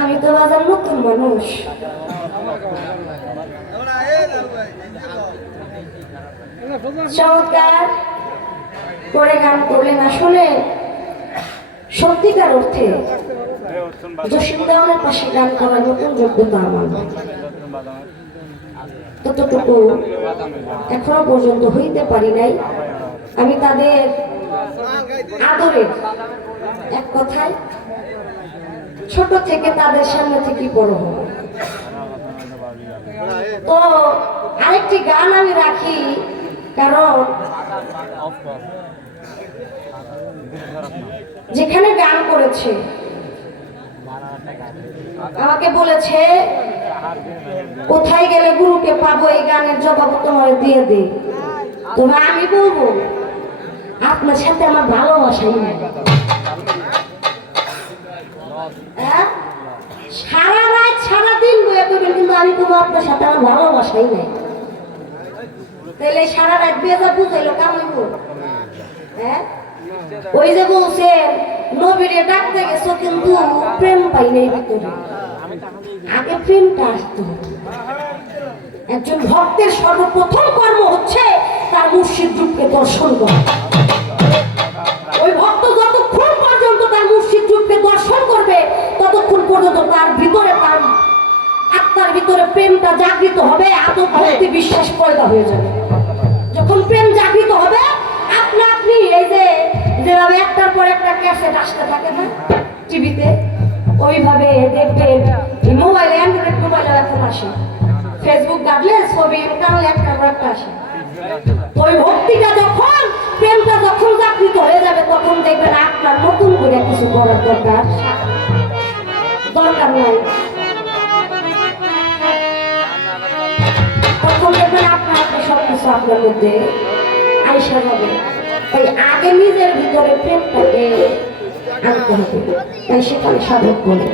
আমি তো বাজার নতুন মানুষ, চমৎকার করে গান করলেন। আসলে সত্যিকার অর্থে জসিম দেওয়ানের পাশে গান করার নতুন যোগ্যতা আমার ততটুকু এখনো পর্যন্ত হইতে পারি নাই। আমি তাদের আদরের, এক কথায় ছোট থেকে তাদের সামনে থেকে বড় হব। তো আরেকটি গান আমি রাখি, কারণ যেখানে গান করেছে আমাকে বলেছে কোথায় গেলে গুরুকে পাবো, এই গানের জবাব তোমার দিয়ে দিই। তবে আমি বলবো আপনার সাথে আমার ভালোবাসাই নাই। সারা রাত সারাদিন বয়ে করবেন, কিন্তু আমি তোমার আপনার সাথে আমার ভালোবাসাই নাই। তাহলে সারা রাত বেজা বুঝাইলো কামাইব। হ্যাঁ, ওই যে বলছেন নবীরে ডাকতে গেছো কিন্তু প্রেম পাই নাই ভিতরে। আগে প্রেমটা আসতো। একজন ভক্তের সর্বপ্রথম কর্ম হচ্ছে তার মুর্শিদ রূপকে দর্শন করা। ওই ভক্ত যতক্ষণ পর্যন্ত তার মুর্শিদ রূপকে দর্শন করবে ততক্ষণ পর্যন্ত তার ভিতরে, তার আত্মার ভিতরে প্রেমটা জাগৃত হবে, আদব ভক্তি বিশ্বাস পয়দা হয়ে যাবে। যখন প্রেম জাগৃত হবে আপনা আপনি, এই যে যেভাবে একটার পর একটা ক্যাসেট আসতে থাকে না টিভিতে, ওইভাবে দেখবেন মোবাইলে, অ্যান্ড্রয়েড মোবাইলে এখন আসে, ফেসবুক ঘাটলে ছবি টানলে একটার পর একটা আসে। ওই ভক্তিটা যখন, প্রেমটা যখন জাগৃত হয়ে যাবে তখন দেখবেন আপনার নতুন করে কিছু করার দরকার নাই। তখন দেখবেন আপনার সবকিছু আপনার মধ্যে আইসা যাবে। তাই আগে নিজের ভিতরে প্রেমটাকে আনতে হবে, তাই সেখানে সাধক বলে।